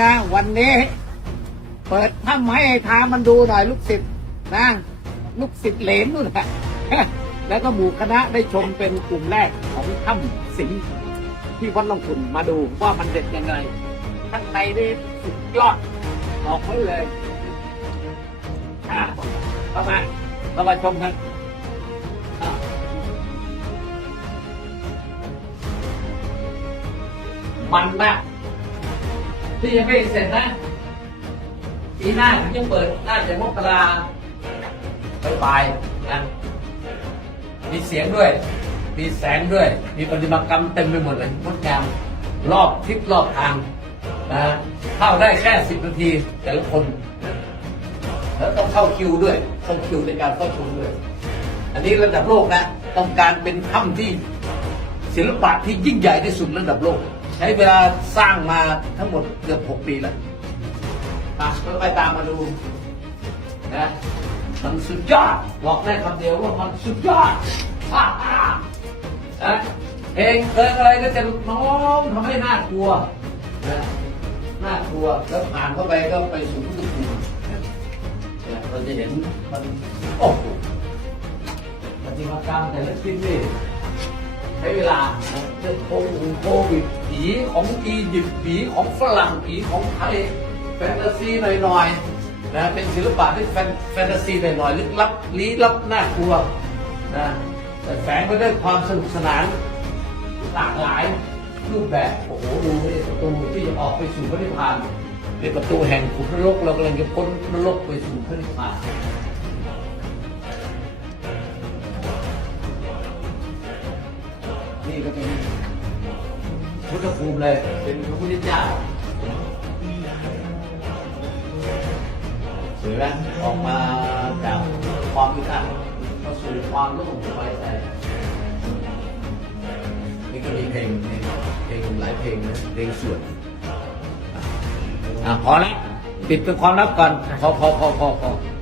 นะวันนี้ เปิดถ้ำให้ทามันดูหน่อยลูกศิษย์นะลูกศิษย์เหลนนู่นแหละแล้วก็หมู่คณะได้ชมเป็นกลุ่มแรกของถ้ำสิงที่วัดลงขุนมาดูว่ามันเด็ดยังไงข้างในนี่สุดยอดบอกไว้เลยอะเข้ามาเข้ามาชมกันมันมาก ที่ยังไม่เสร็จนะปีหน้าถึงจะเปิดน่าจะมกราไปปลายๆนะมีเสียงด้วย มีแสงด้วย มีปฏิมากรรมเต็มไปหมดเลยงดงามรอบทิศรอบทางนะเข้าได้แค่สิบนาที แต่ละคน แล้วต้องเข้าคิวด้วยเข้าคิวในการเข้าชมด้วย อันนี้ระดับโลกนะ ต้องการเป็นถ้ำที่ศิลปะที่ยิ่งใหญ่ที่สุดระดับโลก ใช้เวลาสร้างมาทั้งหมดเกือบหกปีแล้วอะก็ไปตามมาดูนะมันสุดยอด บอกได้คำเดียวว่ามันสุดยอดฮ่าฮ่านะเพลงเพลงอะไรก็จะน้อมทำให้น่ากลัวนะน่ากลัวแล้วผ่านเข้าไปก็ไปสู่พุกภูมิเราจะเห็นมันโอ้โหปฏิมากรรมแต่ละชิ้นนี่ ใช้เวลานะเรื่องโควิดโควิดผีของอียิปต์ผีของฝรั่งผีของไทยแฟนตาซีหน่อยๆนะเป็นศิลปะที่แฟนตาซีหน่อยๆลึกลับลี้ลับน่ากลัวนะแต่แฝงไปด้วยความสนุกสนานหลากหลายรูปแบบโอ้โหดูนี่ประตูที่จะออกไปสู่พระนิพพานเป็นประตูแห่งขุมนรกเรากำลังจะพ้นนรกไปสู่พระนิพพาน นี่ก็เป็นพุทธภูมิเลย เป็นพระพุทธเจ้าสวยไหมออกมาจากความอึดอัดเข้าสู่ความโล่งสบายใจนี่ก็มีเพลงเพลงหลายเพลงนะเพลงสวดอะพอแล้วปิดเป็นความลับก่อนพอพอพอพอพอ